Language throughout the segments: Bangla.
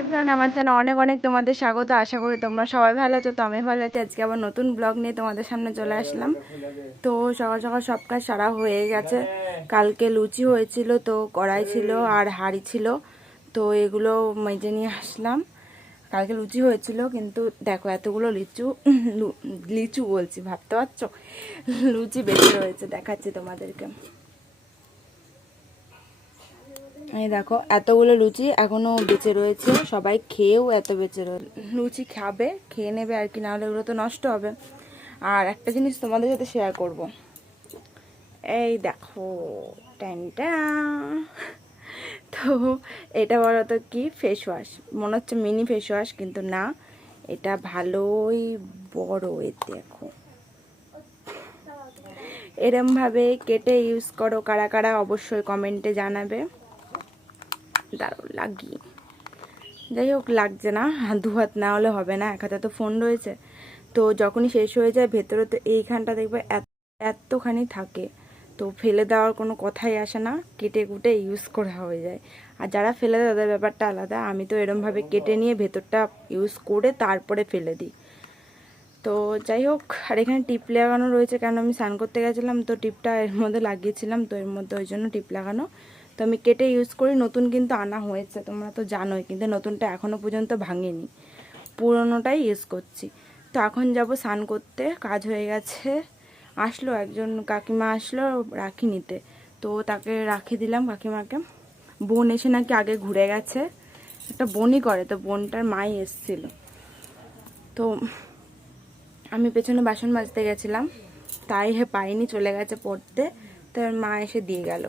এভরিওয়ান, আমার চ্যানেলে অনেক অনেক তোমাদের স্বাগত। আশা করি তোমরা সবাই ভালো আছো। তো আমি ভালো আছি। আজকে আবার নতুন ব্লগ নিয়ে তোমাদের সামনে চলে আসলাম। তো সকাল সকাল সব কাজ সারা হয়ে গেছে। কালকে লুচি হয়েছিল, তো কড়াই ছিল আর হাঁড়ি ছিল, তো এগুলো মেজে নিয়ে আসলাম। কালকে লুচি হয়েছিল, কিন্তু দেখো এতগুলো লিচু বলছি, ভাবতে পারছো, লুচি বেশি রয়েছে। দেখাচ্ছি তোমাদেরকে। এই দেখো এতগুলো লুচি এখনো বেঁচে রয়েছে, সবাই খেয়েও এত বেঁচে রয়েছে। লুচি খাবে, খেয়ে নেবে আর কি, নাহলে ওগুলো তো নষ্ট হবে। আর একটা জিনিস তোমাদের সাথে শেয়ার করব। এই দেখো, ট্যানটা, তো এটা বলো তো কি? Face wash. মনে হচ্ছে মিনি ফেস ওয়াশ, কিন্তু না, এটা ভালোই বড়। এ দেখো, এরমভাবে কেটে ইউজ করো কারা কারা, অবশ্যই কমেন্টে জানাবে। দারুণ লাগিয়ে, যাই হোক, লাগছে না, দু হাত না হলে হবে না, এক হাতে তো ফোন রয়েছে। তো যখনই শেষ হয়ে যায় ভেতরে, তো এইখানটা দেখবে এতখানি থাকে, তো ফেলে দেওয়ার কোনো কথাই আসে না, কেটে কুটে ইউজ করা হয়ে যায়। আর যারা ফেলে দেয় তাদের ব্যাপারটা আলাদা। আমি তো এরমভাবে কেটে নিয়ে ভেতরটা ইউজ করে তারপরে ফেলে দিই। তো যাই হোক, আর এখানে টিপ লাগানো রয়েছে, কারণ আমি স্নান করতে গেছিলাম, তো টিপটা এর মধ্যে লাগিয়েছিলাম, তো এর মধ্যে ওই জন্য টিপ লাগানো। তো আমি কেটে ইউজ করি। নতুন কিন্তু আনা হয়েছে, তোমরা তো জানোই, কিন্তু নতুনটা এখনও পর্যন্ত ভাঙেনি, পুরনোটাই ইউজ করছি। তো এখন যাব স্নান করতে, কাজ হয়ে গেছে। আসলো একজন কাকিমা, আসলো রাখি নিতে, তো তাকে রাখি দিলাম কাকিমাকে। বোন এসে নাকি আগে ঘুরে গেছে, একটা বোনই করে, তো বোনটার মাই এসছিল। তো আমি পেছনে বাসন মাজতে গেছিলাম, তাই পাইনি, চলে গেছে পড়তে। তো মা এসে দিয়ে গেল।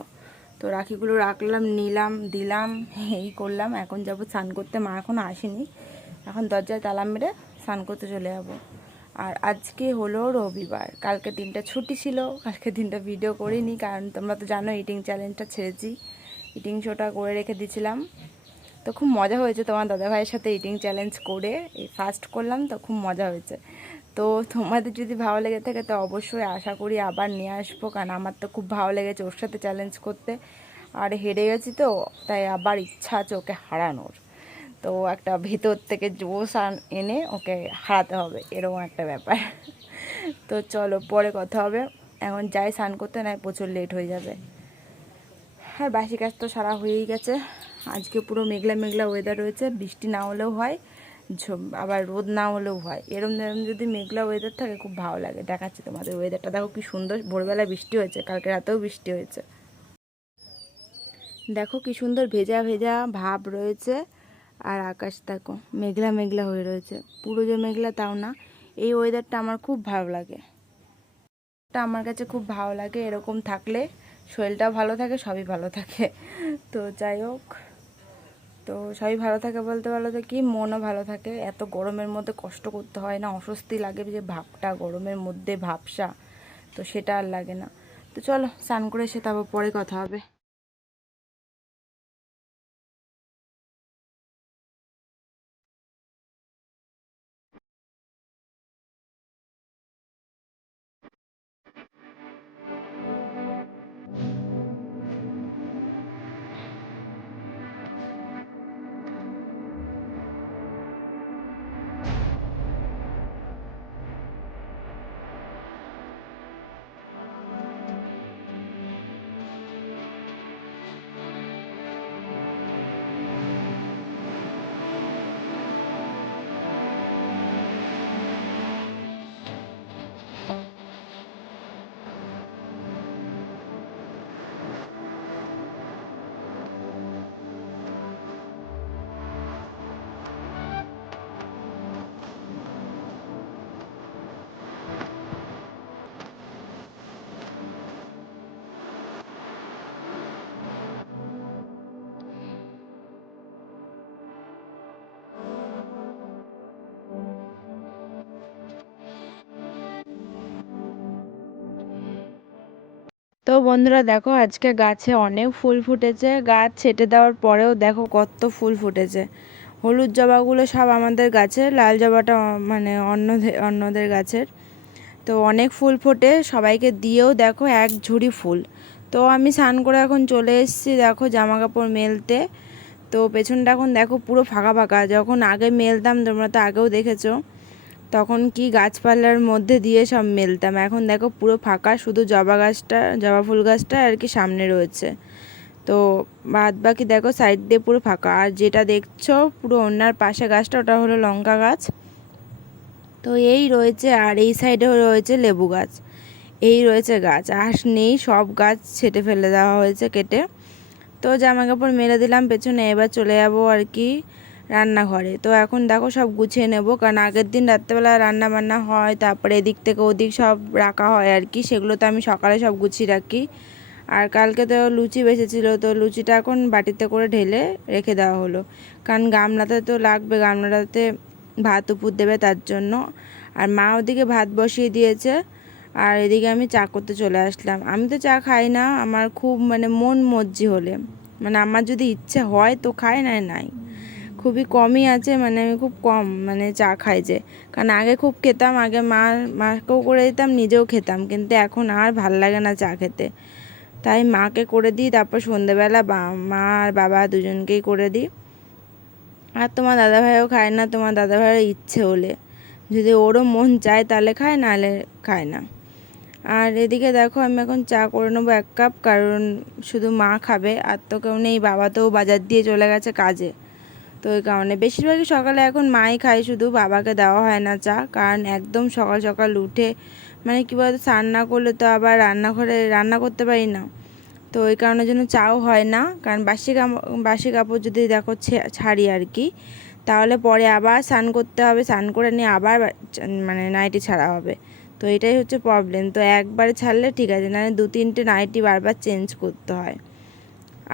তো রাখিগুলো রাখলাম, নিলাম, দিলাম, এই করলাম। এখন যাব স্নান করতে, মা এখনও আসেনি। এখন দরজায় তালা মেরে স্নান করতে চলে যাব। আর আজকে হলো রবিবার, কালকে দিনটা ছুটি ছিল, কালকে দিনটা ভিডিও করিনি, কারণ তোমরা তো জানো ইটিং চ্যালেঞ্জটা ছেড়েছি, ইটিং শোটা করে রেখে দিয়েছিলাম। তো খুব মজা হয়েছে তোমার দাদাভাইয়ের সাথে ইটিং চ্যালেঞ্জ করে, এই ফার্স্ট করলাম, তো খুব মজা হয়েছে। তো তোমাদের যদি ভালো লেগে থাকে তো অবশ্যই আশা করি আবার নিয়ে আসবো, কারণ আমার তো খুব ভালো লেগেছে ওর সাথে চ্যালেঞ্জ করতে। আর হেরে গেছি, তো তাই আবার ইচ্ছা আছে ওকে হারানোর। তো একটা ভেতর থেকে জোশ এনে ওকে হারাতে হবে, এরকম একটা ব্যাপার। তো চলো, পরে কথা হবে। এখন যাই স্নান করতে, নয় প্রচুর লেট হয়ে যাবে। আর বাসি কাজ তো সারা হয়েই গেছে। আজকে পুরো মেঘলা মেঘলা ওয়েদার রয়েছে, বৃষ্টি না হলেও হয়, আবার রোদ না হলেও হয়, এরম এরম যদি মেঘলা ওয়েদার থাকে খুব ভালো লাগে। দেখাচ্ছি তোমাদের ওয়েদারটা, দেখো কি সুন্দর। ভোরবেলায় বৃষ্টি হয়েছে, কালকে রাতেও বৃষ্টি হয়েছে। দেখো কি সুন্দর ভেজা ভেজা ভাব রয়েছে। আর আকাশ দেখো মেঘলা মেঘলা হয়ে রয়েছে, পুরো যে মেঘলা তাও না। এই ওয়েদারটা আমার খুব ভালো লাগে, এটা আমার কাছে খুব ভালো লাগে। এরকম থাকলে শরীরটাও ভালো থাকে, সবই ভালো থাকে। তো যাই হোক, তো সবই ভালো থাকে বলতে পারলো তো কি, মনও ভালো থাকে। এত গরমের মধ্যে কষ্ট করতে হয় না, অস্বস্তি লাগে যে ভাবটা, গরমের মধ্যে ভাবসা, তো সেটা আর লাগে না। তো চলো স্নান করে এসে তারপর পরে কথা হবে। তো বন্ধুরা দেখো, আজকে গাছে অনেক ফুল ফুটেছে। গাছ ছেটে দেওয়ার পরেও দেখো কত ফুল ফুটেছে। হলুদ জবাগুলো সব আমাদের গাছে, লাল জবাটা মানে অন্যদের গাছের। তো অনেক ফুল ফোটে, সবাইকে দিয়েও দেখো এক ঝুড়ি ফুল। তো আমি স্নান করে এখন চলে এসেছি দেখো জামা কাপড় মেলতে। তো পেছনটা এখন দেখো পুরো ফাঁকা ফাঁকা। যখন আগে মেলতাম, তোমরা তো আগেও দেখেছো, তখন কি গাছপালার মধ্যে দিয়ে সব মেলতাম। এখন দেখো পুরো ফাঁকা, শুধু জবা গাছটা, জবা ফুল গাছটা আর কি সামনে রয়েছে। তো বাদ বাকি দেখো সাইড দিয়ে পুরো ফাঁকা। আর যেটা দেখছো পুরো অন্যার পাশে গাছটা, ওটা হলো লঙ্কা গাছ। তো এই রয়েছে, আর এই সাইডেও রয়েছে লেবু গাছ। এই রয়েছে গাছ, আর নেই, সব গাছ ছেটে ফেলে দেওয়া হয়েছে কেটে। তো জামা কাপড় মেলে দিলাম পেছনে, এবার চলে যাবো আর কি রান্নাঘরে। তো এখন দেখো সব গুছিয়ে নেব, কারণ আগের দিন রাত্রেবেলা রান্না বান্না হয়, তারপরে এদিক থেকে ওদিক সব রাখা হয় আর কি, সেগুলো তো আমি সকালে সব গুছিয়ে রাখি। আর কালকে তো লুচি বেঁচেছিলো, তো লুচিটা এখন বাটিতে করে ঢেলে রেখে দেওয়া হলো, কারণ গামলাতে তো লাগবে, গামলাটাতে ভাত উপর দেবে তার জন্য। আর মা ওদিকে ভাত বসিয়ে দিয়েছে, আর এদিকে আমি চা করতে চলে আসলাম। আমি তো চা খাই না, আমার খুব মানে মন মর্জি হলে, মানে আমার যদি ইচ্ছে হয় তো খাই, নাই নাই, খুবই কমই আছে, মানে আমি খুব কম মানে চা খাই যে। কারণ আগে খুব খেতাম, আগে মাকেও করে দিতাম, নিজেও খেতাম, কিন্তু এখন আর ভাল লাগে না চা খেতে। তাই মাকে করে দিই, তারপর সন্ধেবেলা মা আর বাবা দুজনকেই করে দিই। আর তোমার দাদাভাইও খায় না, তোমার দাদাভাইয়ের ইচ্ছে হলে, যদি ওরও মন চায় তাহলে খায়, নাহলে খায় না। আর এদিকে দেখো আমি এখন চা করে নেবো 1 কাপ, কারণ শুধু মা খাবে, আর তো কেউ নেই, বাবা তো বাজার দিয়ে চলে গেছে কাজে। তো ওই কারণে বেশিরভাগই সকালে এখন মাই খায়, শুধু বাবাকে দেওয়া হয় না চা, কারণ একদম সকাল সকাল উঠে মানে কী বলতো, স্নান না করলে তো আবার রান্নাঘরে রান্না করতে পারি না। তো ওই কারণের জন্য চাও হয় না, কারণ বাসি কাপড় যদি দেখো ছাড়ি আর কি, তাহলে পরে আবার স্নান করতে হবে, স্নান করে নিয়ে আবার মানে নাইটি ছাড়া হবে। তো এটাই হচ্ছে প্রবলেম। তো একবারে ছাড়লে ঠিক আছে, নাহলে 2-3টে নাইটি বারবার চেঞ্জ করতে হয়।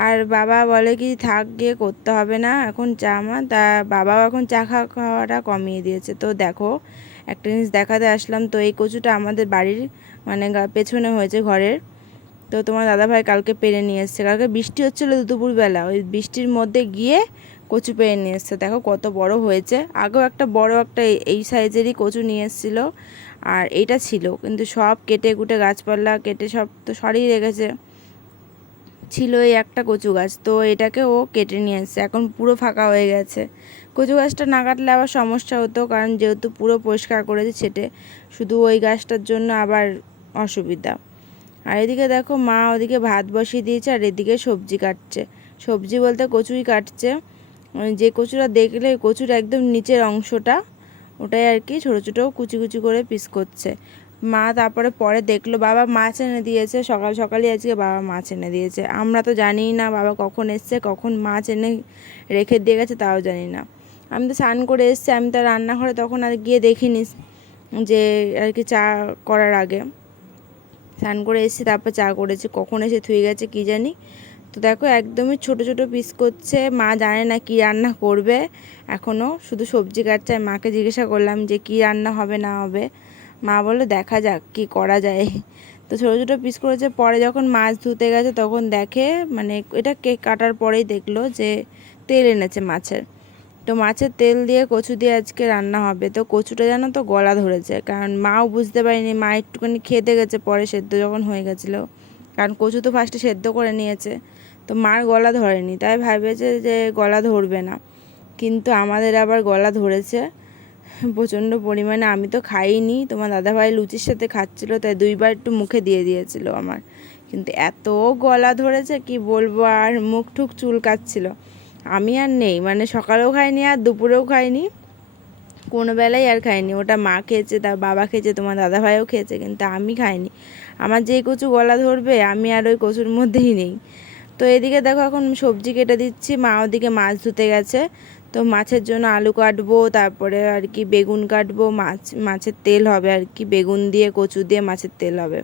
আর বাবা বলে কি থাক, গিয়ে করতে হবে না এখন চা আমার, তা বাবাও এখন চা খাওয়াটা কমিয়ে দিয়েছে। তো দেখো একটা জিনিস দেখাতে আসলাম, তো এই কচুটা আমাদের বাড়ির মানে পেছনে হয়েছে ঘরের। তো তোমার দাদাভাই কালকে পেরে নিয়ে এসছে, কালকে বৃষ্টি হচ্ছিলো দুপুরবেলা, ওই বৃষ্টির মধ্যে গিয়ে কচু পেরে নিয়ে এসছে, দেখো কত বড় হয়েছে। আগেও একটা বড় একটা এই সাইজেরই কচু নিয়ে এসেছিলো, আর এইটা ছিল, কিন্তু সব কেটে কুটে গাছপালা কেটে সব তো সরিয়ে রেখেছে। ছিল এই একটা কচু গাছ, তো এটাকে ও কেটে নিয়ে এসছে, এখন পুরো ফাঁকা হয়ে গেছে। কচু গাছটা না কাটলে আবার সমস্যা হতো, কারণ যেহেতু পুরো পরিষ্কার করেছে ছেটে, শুধু ওই গাছটার জন্য আবার অসুবিধা। আর এদিকে দেখো মা ওদিকে ভাত বসিয়ে দিয়েছে, আর এদিকে সবজি কাটছে, সবজি বলতে কচুই কাটছে। যে কচুটা দেখলে, কচুর একদম নিচের অংশটা, ওটাই আর কি ছোটো ছোটো কুচি কুচি করে পিস করছে মা। তারপরে পরে দেখলো বাবা মাছ এনে দিয়েছে, সকাল সকালই আজকে বাবা মাছ এনে দিয়েছে। আমরা তো জানিই না বাবা কখন এসছে, কখন মাছ এনে রেখে দিয়ে গেছে তাও জানি না। আমি তো স্নান করে এসছি, আমি তো রান্নাঘরে তখন আর গিয়ে দেখিনি, যে আর কি চা করার আগে স্নান করে এসেছি, তারপর চা করেছি, কখন এসে থুয়ে গেছে কী জানি। তো দেখো একদমই ছোট ছোট পিস করছে, মা জানে না কি রান্না করবে এখনও, শুধু সবজি কাটছে। আমি মাকে জিজ্ঞাসা করলাম যে কি রান্না হবে না হবে, মা বললো দেখা যাক কি করা যায়। তো ছোটো ছোটো পিস করেছে, পরে যখন মাছ ধুতে গেছে তখন দেখে, মানে এটা কেক কাটার পরেই দেখলো যে তেল এনেছে মাছের। তো মাছের তেল দিয়ে কচু দিয়ে আজকে রান্না হবে। তো কচুটা যেন তো গলা ধরেছে, কারণ মাও বুঝতে পারিনি, মা একটুখানি খেতে গেছে পরে সেদ্ধ যখন হয়ে গেছিলো, কারণ কচু তো ফার্স্টে সেদ্ধ করে নিয়েছে। তো মার গলা ধরেনি, তাই ভেবেছে যে গলা ধরবে না, কিন্তু আমাদের আবার গলা ধরেছে প্রচণ্ড পরিমাণে। আমি তো খাইনি, তোমার দাদাভাই লুচির সাথে খাচ্ছিলো, তাই 2বার একটু মুখে দিয়ে দিয়েছিল আমার, কিন্তু এত গলা ধরেছে কি বলবো, আর মুখ ঠুক চুলকাচ্ছিল। আমি আর নেই, মানে সকালেও খাইনি আর দুপুরেও খাইনি, কোনো বেলায় আর খাইনি। ওটা মা খেয়েছে, তার বাবা খেয়েছে, তোমার দাদাভাইও খেয়েছে, কিন্তু আমি খাইনি। আমার যেই কচু গলা ধরবে আমি আর ওই কচুর মধ্যেই নেই। তো এদিকে দেখো এখন সবজি কেটে দিচ্ছি, মা ওদিকে মাছ ধুতে গেছে। তো মাছের জন্য আলু কাটবো, তারপরে আর কি বেগুন কাটবো, মাছের তেল হবে আর কি, বেগুন দিয়ে কচু দিয়ে মাছের তেল হবে।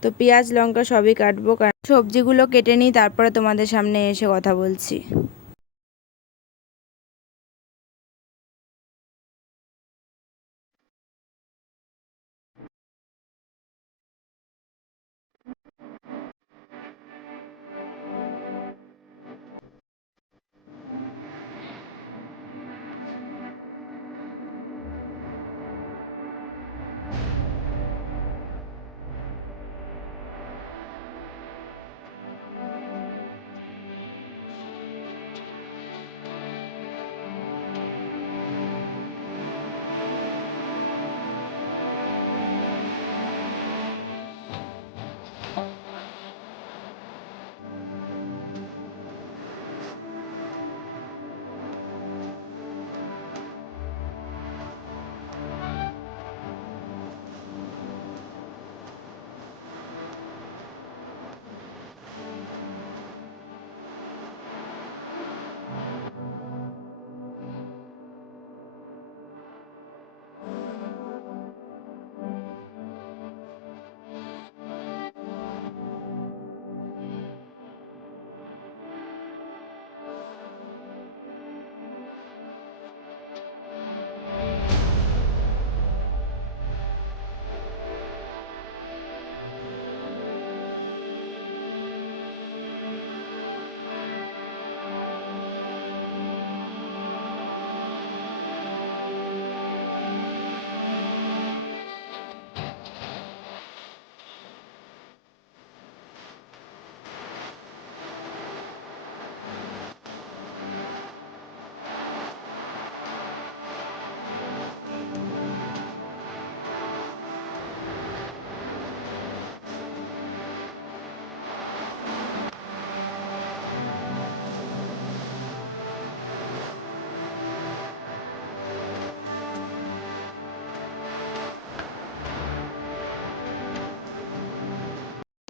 তো পেঁয়াজ লঙ্কা সবই কাটবো, কারণ সবজিগুলো কেটে নিই, তারপরে তোমাদের সামনে এসে কথা বলছি।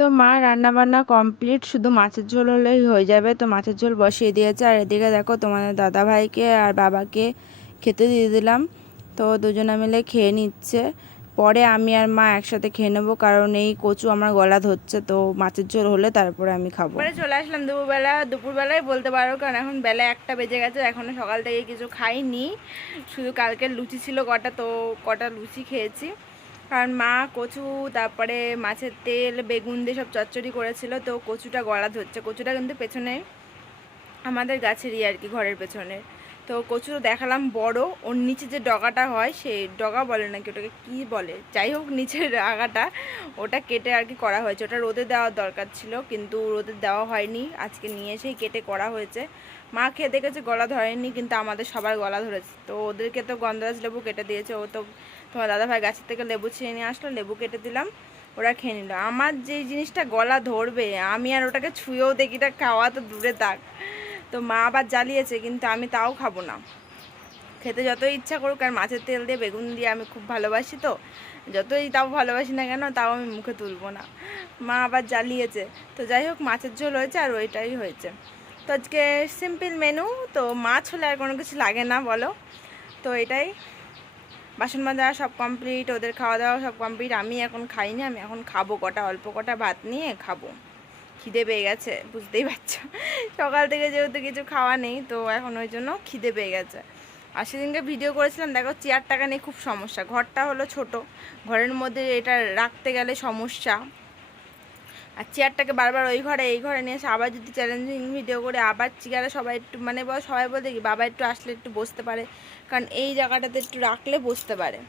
তো মা রান্না বান্না কমপ্লিট, শুধু মাছের ঝোল হলেই হয়ে যাবে। তো মাছের ঝোল বসিয়ে দিয়েছে, আর এদিকে দেখো তোমাদের দাদা ভাইকে আর বাবাকে খেতে দিয়ে দিলাম। তো দুজনে মিলে খেয়ে নিচ্ছে। পরে আমি আর মা একসাথে খেয়ে নেবো, কারণ এই কচু আমার গলা ধরছে। তো মাছের ঝোল হলে তারপরে আমি খাবো। পরে চলে আসলাম দুপুরবেলায় বলতে পারো, কারণ এখন বেলা 1টা বেজে গেছে। এখনও সকাল থেকে কিছু খাইনি, শুধু কালকে লুচি ছিল কটা, তো কটা লুচি খেয়েছি। কারণ মা কচু, তারপরে মাছের তেল, বেগুন দিয়ে সব চচ্চড়ি করেছিল। তো কচুটা গলা ধরছে। কচুটা কিন্তু পেছনে আমাদের গাছেরই আর কি, ঘরের পেছনে। তো কচু দেখালাম বড়, ওর নিচে যে ডগাটা হয়, সেই ডগা বলে নাকি, ওটাকে কি বলে, যাই হোক নিচের আগাটা ওটা কেটে আর কি করা হয়েছে। ওটা রোদে দেওয়ার দরকার ছিল, কিন্তু রোদে দেওয়া হয়নি। আজকে নিয়ে এসেই কেটে করা হয়েছে। মা খেয়ে দেখেছে গলা ধরেনি, কিন্তু আমাদের সবার গলা ধরেছে। তো ওদেরকে তো গন্ধরাজ লেবু কেটে দিয়েছে। ও তো তোমার দাদাভাই গাছের থেকে লেবু ছিঁড়ে নিয়ে আসলো, লেবু কেটে দিলাম, ওরা খেয়ে নিল। আমার যেই জিনিসটা গলা ধরবে, আমি আর ওটাকে ছুঁয়েও দেখি না, খাওয়া তো দূরে থাক। তো মা আবার জ্বালিয়েছে, কিন্তু আমি তাও খাবো না। খেতে যতই ইচ্ছা করুক, আর মাছের তেল দিয়ে বেগুন দিয়ে আমি খুব ভালোবাসি। তো যতই তাও ভালোবাসি না কেন, তাও আমি মুখে তুলবো না। মা আবার জ্বালিয়েছে। তো যাই হোক, মাছের ঝোল হয়েছে, আর ওইটাই হয়েছে। তো আজকে সিম্পল মেনু। তো মাছ হলে আর কোনো কিছু লাগে না বলো। তো এটাই, বাসন মাজা সব কমপ্লিট, ওদের খাওয়া দাওয়া সব কমপ্লিট। আমি এখন খাইনি, আমি এখন খাবো, অল্প কটা ভাত নিয়ে খাবো। খিদে পেয়ে গেছে, বুঝতেই পারছো, সকাল থেকে যেহেতু কিছু খাওয়া নেই, তো এখন ওই জন্য খিদে পেয়ে গেছে। আর সেদিনকে ভিডিও করেছিলাম, দেখো চেয়ারটাকে নিয়ে খুব সমস্যা। ঘরটা হলো ছোট, ঘরের মধ্যে এটা রাখতে গেলে সমস্যা। আর চেয়ারটাকে বারবার ওই ঘরে এই ঘরে নিয়ে এসে আবার যদি চ্যালেঞ্জিং ভিডিও করে আবার চেয়ারে সবাই একটু মানে সবাই বলতে কি, বাবা একটু আসলে একটু বসতে পারে, কারণ এই জায়গাটাতে একটু রাখলে বসতে পারে।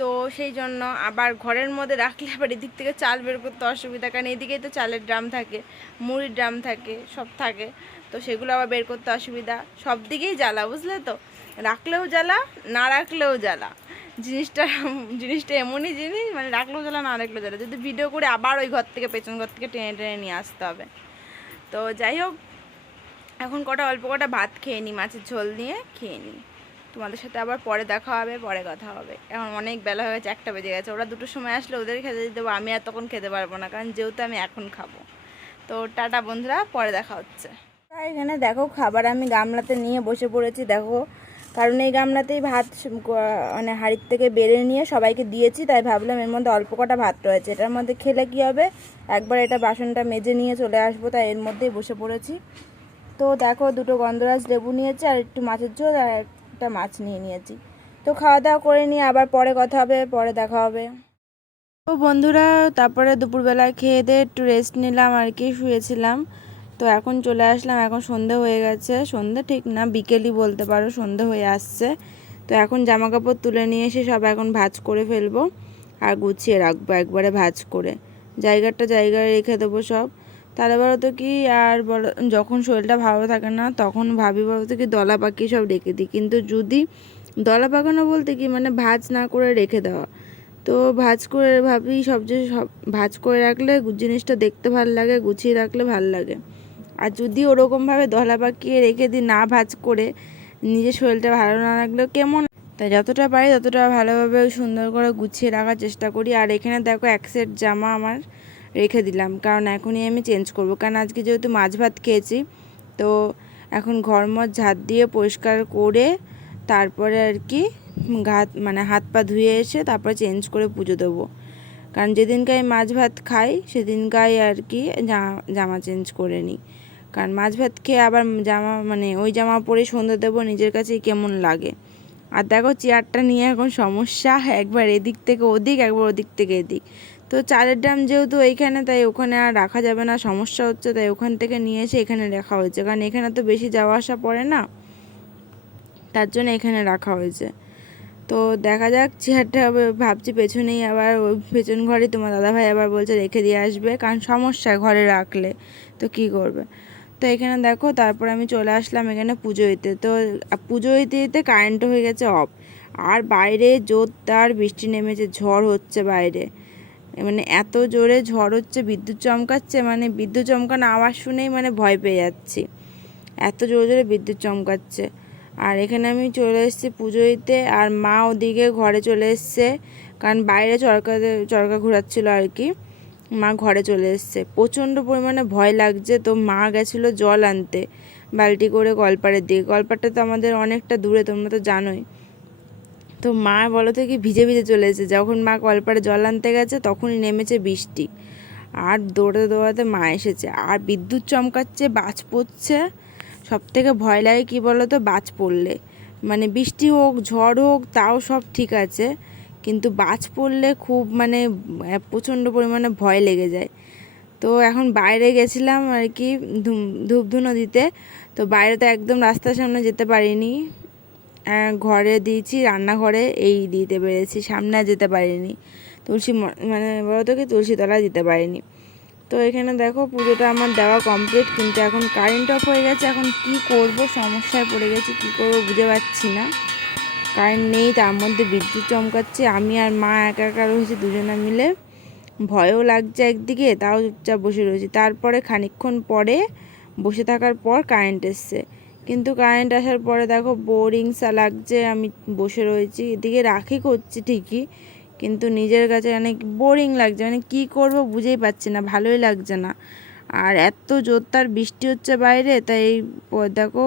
তো সেই জন্য আবার ঘরের মধ্যে রাখলে আবার এদিক থেকে চাল বের করতে অসুবিধা, কারণ এদিকেই তো চালের ড্রাম থাকে, মুড়ির ড্রাম থাকে, সব থাকে। তো সেগুলো আবার বের করতে অসুবিধা, সব দিকেই জ্বালা, বুঝলে তো। রাখলেও জ্বালা, না রাখলেও জ্বালা। জিনিসটা এমনই জিনিস, মানে রাখলেও জ্বালা, না রাখলেও জ্বালা। যদি ভিডিও করে আবার ওই ঘর থেকে, পেছন ঘর থেকে টেনে টেনে নিয়ে আসতে হবে। তো যাই হোক, এখন অল্প কটা ভাত খেয়ে নিই, মাছের ঝোল দিয়ে খেয়ে নিই। তোমাদের সাথে আবার পরে দেখা হবে, পরে কথা হবে। এখন অনেক বেলা হয়ে গেছে, 1টা বেজে গেছে। ওরা 2টোর সময় আসলে ওদের খেতে দিতে দেবো, আমি আর তখন খেতে পারবো না, কারণ যেহেতু আমি এখন খাবো। তো টাটা বন্ধুরা, পরে দেখা হচ্ছে। এখানে দেখো খাবার আমি গামলাতে নিয়ে বসে পড়েছি, দেখো। কারণ এই গামলাতেই ভাত মানে হাঁড়ির থেকে বেড়ে নিয়ে সবাইকে দিয়েছি, তাই ভাবলাম এর মধ্যে অল্প কটা ভাত রয়েছে, এটার মধ্যে খেলে কী হবে, একবার এটা বাসনটা মেজে নিয়ে চলে আসবো, তাই এর মধ্যেই বসে পড়েছি। তো দেখো, 2টো গন্ধরাজ লেবু নিয়েছি, আর একটু মাছের ঝোল, আর একটা মাছ নিয়ে নিয়েছি। তো খাওয়া দাওয়া করে নিয়ে আবার পরে কথা হবে, পরে দেখা হবে। তো বন্ধুরা, তারপরে দুপুরবেলায় খেয়ে দিয়ে একটু রেস্ট নিলাম আর কি, শুয়েছিলাম। তো এখন চলে আসলাম, এখন সন্ধে হয়ে গেছে, সন্ধে ঠিক না, বিকেলই বলতে পারো, সন্ধে হয়ে আসছে। তো এখন জামা কাপড় তুলে নিয়ে এসে সব এখন ভাঁজ করে ফেলবো, আর গুছিয়ে রাখবো একবারে ভাঁজ করে, জায়গায় রেখে দেবো সব। তাহলে বলো তো কি, আর বলো, যখন শরীরটা ভালো থাকে না, তখন ভাবি বলো তো কি, দলা পাকিয়ে সব রেখে দিই। কিন্তু যদি দলা পাকানো বলতে কি, মানে ভাঁজ না করে রেখে দেওয়া। তো ভাঁজ করে ভাবি সব ভাঁজ করে রাখলে জিনিসটা দেখতে ভাল লাগে, গুছিয়ে রাখলে ভাল লাগে। আর যদি ওরকমভাবে দলা পাকিয়ে রেখে দিই, না ভাঁজ করে, নিজের শরীরটা ভালো না লাগলেও কেমন। তাই যতটা পারি ততটা ভালোভাবে সুন্দর করে গুছিয়ে রাখার চেষ্টা করি। আর এখানে দেখো 1 সেট জামা আমার রেখে দিলাম, কারণ এখনই আমি চেঞ্জ করব, কারণ আজকে যেহেতু মাছ ভাত খেয়েছি। তো এখন ঘরমর ঝাঁট দিয়ে পরিষ্কার করে তারপরে আর কি হাত পা ধুয়ে এসে তারপরে চেঞ্জ করে পুজো দেবো। কারণ যেদিনকায় মাছ ভাত খাই সেদিনকায় আর কি জামা চেঞ্জ করে নিই, কারণ মাছ ভাত খেয়ে আবার ওই জামা পরে সন্ধ্যে দেবো, নিজের কাছেই কেমন লাগে। আর দেখো চেয়ারটা নিয়ে এখন সমস্যা, একবার এদিক থেকে ওদিক, একবার ওদিক থেকে এদিক। তো চালের ড্রাম যেহেতু এইখানে, তাই ওখানে আর রাখা যাবে না, সমস্যা হচ্ছে, তাই ওখান থেকে নিয়ে এসে এখানে রাখা হয়েছে, কারণ এখানে তো বেশি যাওয়া আসা পড়ে না, তার জন্য এখানে রাখা হয়েছে। তো দেখা যাক, চেয়ারটা ভাবছি পেছনেই, আবার ওই পেছন ঘরে তোমার দাদাভাই আবার বলছে রেখে দিয়ে আসবে, কারণ সমস্যা ঘরে রাখলে, তো কি করবে। তো এখানে দেখো, তারপর আমি চলে আসলাম এখানে পুজো দিতে। তো পুজো দিতে কারেন্টও হয়ে গেছে অফ, আর বাইরে জোরদার বৃষ্টি নেমেছে, ঝড় হচ্ছে বাইরে, মানে এত জোরে ঝড় হচ্ছে, বিদ্যুৎ চমকাচ্ছে, মানে বিদ্যুৎ চমকানো আওয়াজ শুনেই মানে ভয় পেয়ে যাচ্ছি, এত জোরে জোরে বিদ্যুৎ চমকাচ্ছে। আর এখানে আমি চলে এসেছি পুজো দিতে, আর মা ওদিকে ঘরে চলে এসছে, কারণ বাইরে চরকা ঘোরাচ্ছিলো আর কি। মা ঘরে চলে এসছে। প্রচণ্ড পরিমাণে ভয় লাগছে, তো মা গেছিলো জল আনতে বালতি করে কলপাড়ের দিকে। কলপাড়টা তো আমাদের অনেকটা দূরে, তোমরা তো জানোই। তো মা বলো তো কি ভিজে ভিজে চলে এসেছে। যখন মা কলপাড়ে জল আনতে গেছে তখনই নেমেছে বৃষ্টি, আর দৌড়াতে দৌড়াতে মা এসেছে। আর বিদ্যুৎ চমকাচ্ছে, বাজ পড়ছে। সব থেকে ভয় লাগে কি বলো তো, বাজ পড়লে, মানে বৃষ্টি হোক ঝড় হোক তাও সব ঠিক আছে, কিন্তু বাজ পড়লে খুব মানে প্রচণ্ড পরিমাণে ভয় লেগে যায়। তো এখন বাইরে গেছিলাম আর কি ধূপধুনো দিতে। তো বাইরে তো একদম রাস্তার সামনে যেতে পারিনি, ঘরে দিয়েছি, রান্নাঘরে এই দিতে পেরেছি, সামনে আর যেতে পারিনি। মানে বলো তো কি তুলসীতলা দিতে পারিনি। তো এখানে দেখো পুজোটা আমার দেওয়া কমপ্লিট, কিন্তু এখন কারেন্ট অফ হয়ে গেছে। এখন কি করব, সমস্যায় পড়ে গেছি, কি করব বুঝে পাচ্ছি না। কারেন্ট নেই, তার মধ্যে বিদ্যুৎ চমকাচ্ছে, আমি আর মা একা একা রয়েছি দুজনে মিলে। ভয়ও লাগছে একদিকে, তাও চুপচাপ বসে রয়েছি। তারপরে খানিকক্ষণ পরে বসে থাকার পর কারেন্ট এসছে, কিন্তু কারেন্ট আসার পরে দেখো বোরিংসা লাগছে, আমি বসে রয়েছি। এদিকে রাখি করছি ঠিকই, কিন্তু নিজের কাছে অনেক বোরিং লাগছে, মানে কী করব বুঝেই পাচ্ছি না, ভালোই লাগছে না। আর এত জোর তার বৃষ্টি হচ্ছে বাইরে, তাই দেখো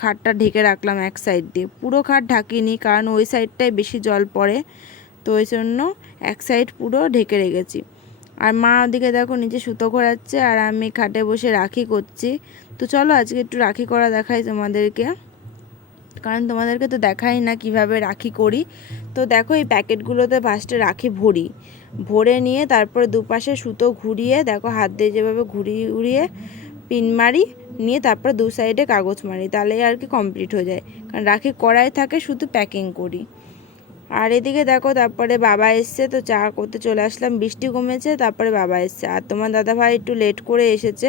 খাটটা ঢেকে রাখলাম এক সাইড দিয়ে। পুরো খাট ঢাকিনি, কারণ ওই সাইডটায় বেশি জল পড়ে, তো ওই জন্য এক সাইড পুরো ঢেকে রেখেছি। আর মা ওদিকে দেখো নিচে সুতো ঘোরাচ্ছে, আর আমি খাটে বসে রাখি করছি। তো চলো আজকে একটু রাখি করা দেখাই তোমাদেরকে, কারণ তোমাদেরকে তো দেখাই না কিভাবে রাখি করি। তো দেখো এই প্যাকেটগুলোতে ফার্স্টে রাখি ভরে নিয়ে তারপরে দুপাশে সুতো ঘুরিয়ে, দেখো হাত দিয়ে যেভাবে ঘুরিয়ে ঘুরিয়ে পিন মারি, নিয়ে তারপরে দু সাইডে কাগজ মারি, তাহলে আর কি কমপ্লিট হয়ে যায়। কারণ রাখি কড়াই থাকে, শুধু প্যাকিং করি। আর এদিকে দেখো তারপরে বাবা এসছে, তো চা করতে চলে আসলাম। বৃষ্টি কমেছে, তারপরে বাবা এসছে। আর তোমার দাদাভাই একটু লেট করে এসেছে,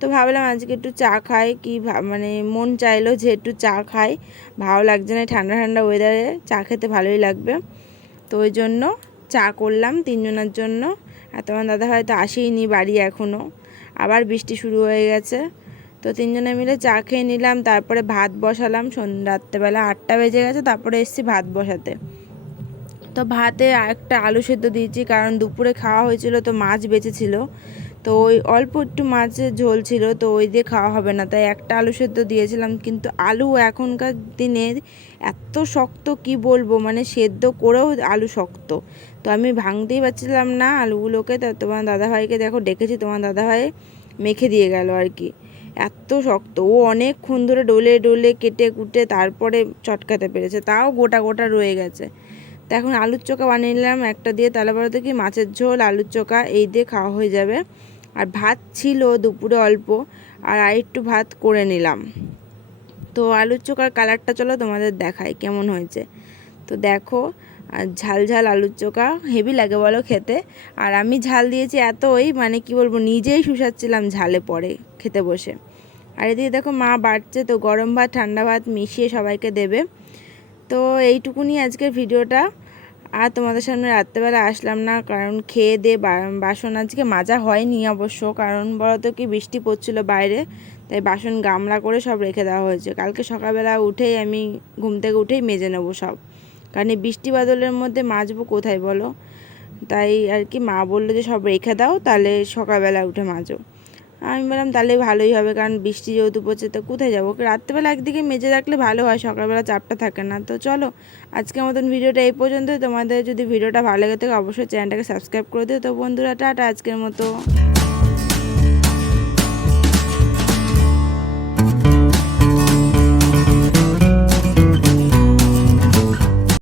তো ভাবলাম আজকে একটু চা খাই, কি মানে মন চাইলো যে একটু চা খাই, ভালো লাগছে না, ঠান্ডা ঠান্ডা ওয়েদারে চা খেতে ভালোই লাগবে। তো ওই জন্য চা করলাম তিনজনের জন্য। আর তোমার দাদাভাই তো আসেইনি বাড়ি এখনও, আবার বৃষ্টি শুরু হয়ে গেছে। তো তিনজনে মিলে চা খেয়ে নিলাম, তারপরে ভাত বসালাম। রাত্রেবেলা 8টা বেজে গেছে, তারপরে এসেছি ভাত বসাতে। তো ভাতে একটা আলু সেদ্ধ দিয়েছি, কারণ দুপুরে খাওয়া হয়েছিল, তো মাছ বেঁচেছিল, তো ওই অল্প একটু মাছের ঝোল ছিল, তো ওই দিয়ে খাওয়া হবে না, তাই একটা আলু সেদ্ধ দিয়েছিলাম। কিন্তু আলু এখনকার দিনে এত শক্ত, কি বলবো, মানে সেদ্ধ করেও আলু শক্ত, তো আমি ভাঙতেই পারছিলাম না আলুগুলোকে। তা তোমার দাদাভাইকে দেখো ডেকেছি, তোমার দাদাভাই মেখে দিয়ে গেল আর কি, এত শক্ত। ও অনেকক্ষণ ধরে ডলে ডলে কেটে কুটে তারপরে চটকাতে পেরেছে, তাও গোটা গোটা রয়ে গেছে। তো এখন আলুর চোখা বানিয়ে নিলাম একটা দিয়ে, তাহলে বলো তো কি মাছের ঝোল আলুর চোখা এই দিয়ে খাওয়া হয়ে যাবে। আর ভাত ছিল দুপুরে অল্প, আর আরেকটু ভাত করে নিলাম। তো আলুর চোখার কালারটা চলো তোমাদের দেখাই কেমন হয়েছে। তো দেখো, আর ঝাল ঝাল আলুর চোখা হেভি লাগে বলো খেতে। আর আমি ঝাল দিয়েছি এতই, মানে কি বলবো, নিজেই শুষাচ্ছিলাম ঝালে পরে খেতে বসে। আর এদিকে দেখো মা বাড়ছে, তো গরম ভাত ঠান্ডা ভাত মিশিয়ে সবাইকে দেবে। তো এইটুকুনি আজকের ভিডিওটা। আর তোমাদের সামনে রাত্রেবেলা আসলাম না, কারণ খেয়ে দিয়ে বাসন আজকে মাজা হয়নি অবশ্য, কারণ বলতো কি বৃষ্টি পড়ছিল বাইরে, তাই বাসন গামলা করে সব রেখে দেওয়া হয়েছে। কালকে সকালবেলা উঠেই আমি ঘুম থেকে উঠেই মেজে নেবো সব, কারণ এই বৃষ্টি বাদলের মধ্যে মাজবো কোথায় বলো। তাই আর কি মা বললো যে সব রেখে দাও, তাহলে সকালবেলা উঠে মাজো। আমি বললাম তাহলে ভালোই হবে, কারণ বৃষ্টি যেহেতু পড়ছে, তো কোথায় যাবো, রাত্রেবেলা একদিকে মেজে রাখলে ভালো হয়, সকালবেলা চাপটা থাকে না। তো চলো আজকের মতন ভিডিওটা এই পর্যন্তই। তোমাদের যদি ভিডিওটা ভালো লাগে থাকে অবশ্যই চ্যানেলটাকে সাবস্ক্রাইব করে দিও। তো বন্ধুরা টাটা আজকের মতো।